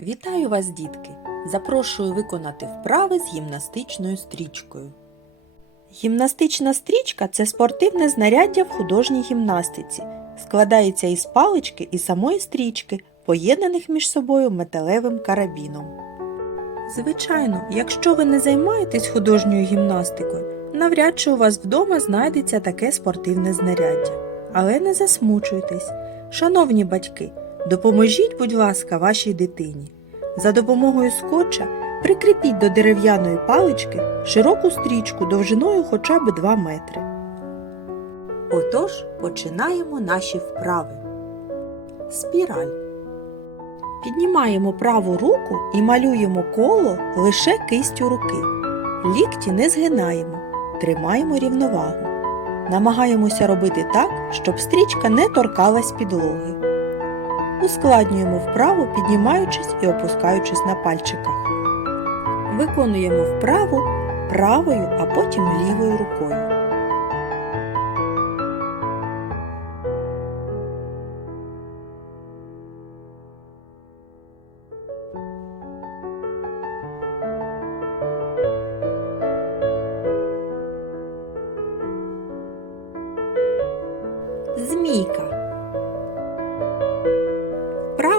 Вітаю вас, дітки! Запрошую виконати вправи з гімнастичною стрічкою. Гімнастична стрічка це спортивне знаряддя в художній гімнастиці. Складається із палички і самої стрічки, поєднаних між собою металевим карабіном. Звичайно, якщо ви не займаєтесь художньою гімнастикою, навряд чи у вас вдома знайдеться таке спортивне знаряддя. Але не засмучуйтесь. Шановні батьки, допоможіть, будь ласка, вашій дитині. За допомогою скотча прикріпіть до дерев'яної палички широку стрічку довжиною хоча б 2 метри. Отож, починаємо наші вправи. Спіраль. Піднімаємо праву руку і малюємо коло лише кистю руки. Лікті не згинаємо, тримаємо рівновагу. Намагаємося робити так, щоб стрічка не торкалась підлоги. Ускладнюємо вправу, піднімаючись і опускаючись на пальчиках. Виконуємо вправу правою, а потім лівою рукою. Змійка.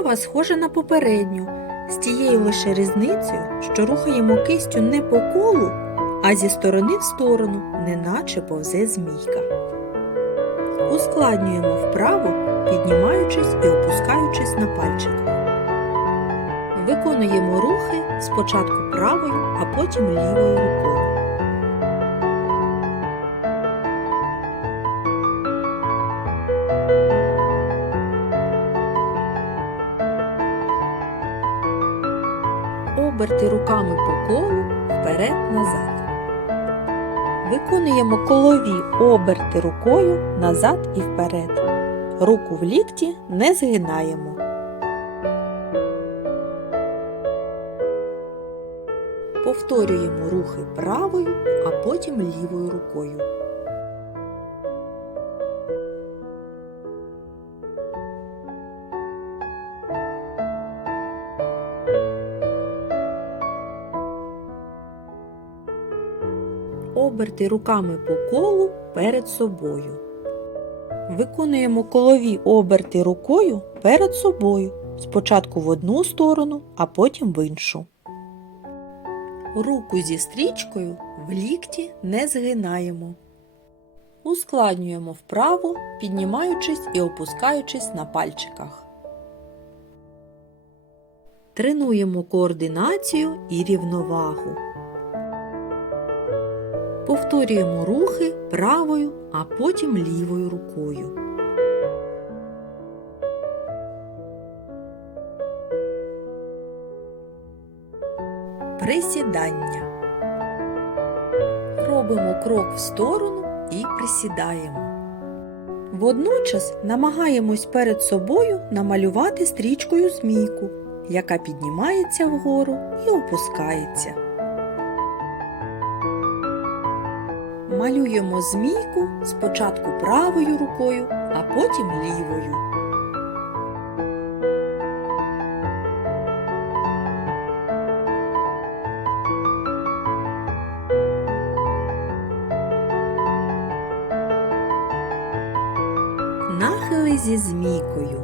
Права схожа на попередню, з тією лише різницею, що рухаємо кистю не по колу, а зі сторони в сторону, неначе повзе змійка. Ускладнюємо вправу, піднімаючись і опускаючись на пальчиках. Виконуємо рухи спочатку правою, а потім лівою рукою. Оберти руками по колу вперед-назад. Виконуємо колові оберти рукою назад і вперед. Руку в лікті не згинаємо. Повторюємо рухи правою, а потім лівою рукою. Оберти руками по колу перед собою. Виконуємо колові оберти рукою перед собою, спочатку в одну сторону, а потім в іншу. Руку зі стрічкою в лікті не згинаємо. Ускладнюємо вправу, піднімаючись і опускаючись на пальчиках. Тренуємо координацію і рівновагу. Повторюємо рухи правою, а потім лівою рукою. Присідання. Робимо крок в сторону і присідаємо. Водночас намагаємось перед собою намалювати стрічкою змійку, яка піднімається вгору і опускається. Малюємо змійку спочатку правою рукою, а потім лівою. Нахили зі змійкою.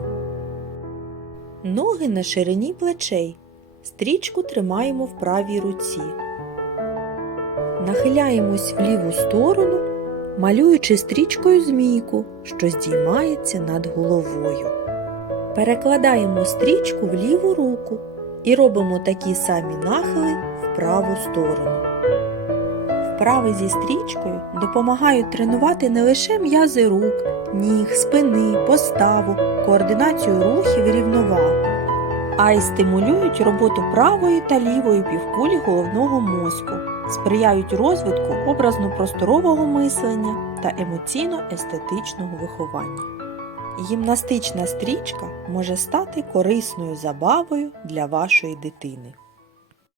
Ноги на ширині плечей. Стрічку тримаємо в правій руці. Нахиляємось в ліву сторону, малюючи стрічкою змійку, що здіймається над головою. Перекладаємо стрічку в ліву руку і робимо такі самі нахили в праву сторону. Вправи зі стрічкою допомагають тренувати не лише м'язи рук, ніг, спини, поставу, координацію рухів і рівновагу, а й стимулюють роботу правої та лівої півкулі головного мозку сприяють розвитку образно-просторового мислення та емоційно-естетичного виховання. Гімнастична стрічка може стати корисною забавою для вашої дитини.